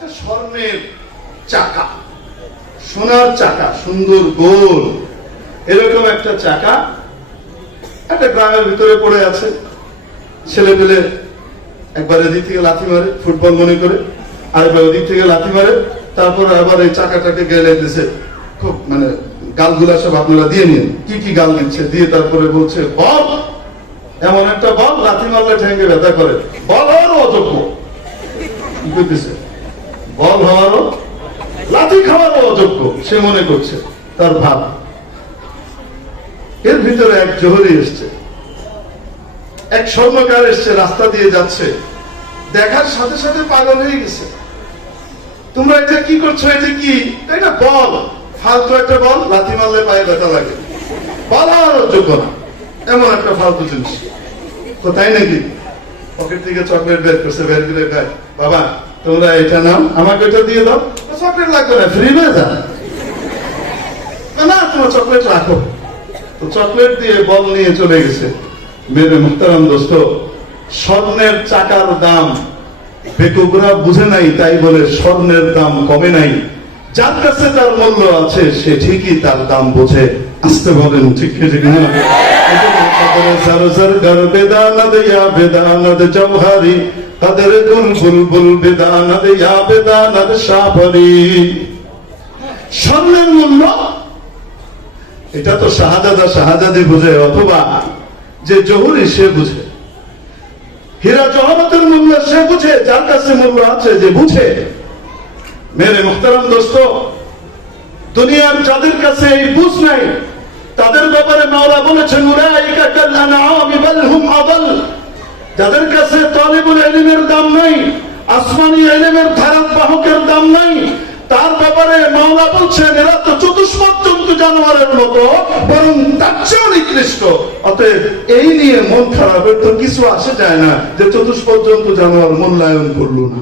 একটা স্বর্ণের চাকা, সোনার চাকা, সুন্দর গোল এরকম একটা চাকা একটা গ্রামের ভিতরে পড়ে আছে। ছেলে পেলে একবার এদিক থেকে লাথি মারে ফুটবল মনে করে, আরেকবার ওদিক থেকে লাথি মারে, তারপরে আবার এই চাকাটাকে গেলে দিছে খুব মানে গালগুলা সব আপনারা দিয়ে নিন, কি কি গাল দিচ্ছে দিয়ে তারপরে বলছে বল, এমন একটা বল লাথি মারলে ঠ্যাঙ্গে ব্যথা করে, বল হওয়ারও অযোগ্য। কি করতেছে? বল হওয়ারও লাথি খাওয়ারও অযোগ্য সে মনে করছে তার ভাব। এর ভিতরে এক জোহরি এসছে, এক স্বর্ণকার এসছে, রাস্তা দিয়ে যাচ্ছে, দেখার সাথে সাথে পাগল হয়ে গেছে। তোমরা এটা কি করছো? এটা কি? এটা বল, ফালতু একটা বল, লাথি মারলে পায়ে ব্যথা লাগে, বলার যোগ্য না, এমন একটা ফালতু জিনিস। কোথায় নাকি পকেট থেকে চকলেট বের করছে, বের করে খায়, বাবা তোমরা এটা নাও, আমাকে এটা দিয়ে দাও। চকলেট লাগবে না, ফ্রি হয়ে যা না, তোমার চকলেট রাখো। তো চকলেট দিয়ে বল নিয়ে চলে গেছে। মেরে মুহতারাম দোস্ত, স্বর্ণের চাকার দাম বেকুবরা বুঝে নাই, তাই বলে স্বর্ণের দাম কমে নাই। যার কাছে তার মূল্য আছে সে ঠিকই তার দাম বোঝে। আসতে বলেন ঠিক ঠিক না? সরসর গর বেদানদ ইয়া বেদানদ জওহরি কদর গুল বুলবুল বেদানদ ইয়া বেদানদ শাহরি। স্বর্ণের মূল্য এটা তো শাহজাদা শাহজাদি বুঝে, অথবা যে জহুরি সে বুঝে। হীরা জহরতের মূল্য সে বুঝে, যার কাছে মূল্য আছে, যে বুঝে। মেরে মুহতারাম দোস্ত, দুনিয়ার যাদের কাছে এই বুঝ নাই তাদের ব্যাপারে মাওলা বলেছেন উলাইকা কাল আনআমি বাল হুম আদাল। যাদের কাছে তালিবুল ইলমের দাম নাই, আসমানি ইলমের ধারক বাহকের দাম নাই, তার ব্যাপারে মাওলা বলছেন এরা তো চতুষ্পদ জন্তু জানোয়ারের মতো, বরং তার চেয়েও নিকৃষ্ট। অতএব এই নিয়ে মন খারাপের তো কিছু আসে যায় না যে চতুষ্পদ জন্তু জানোয়ার মূল্যায়ন করলো না।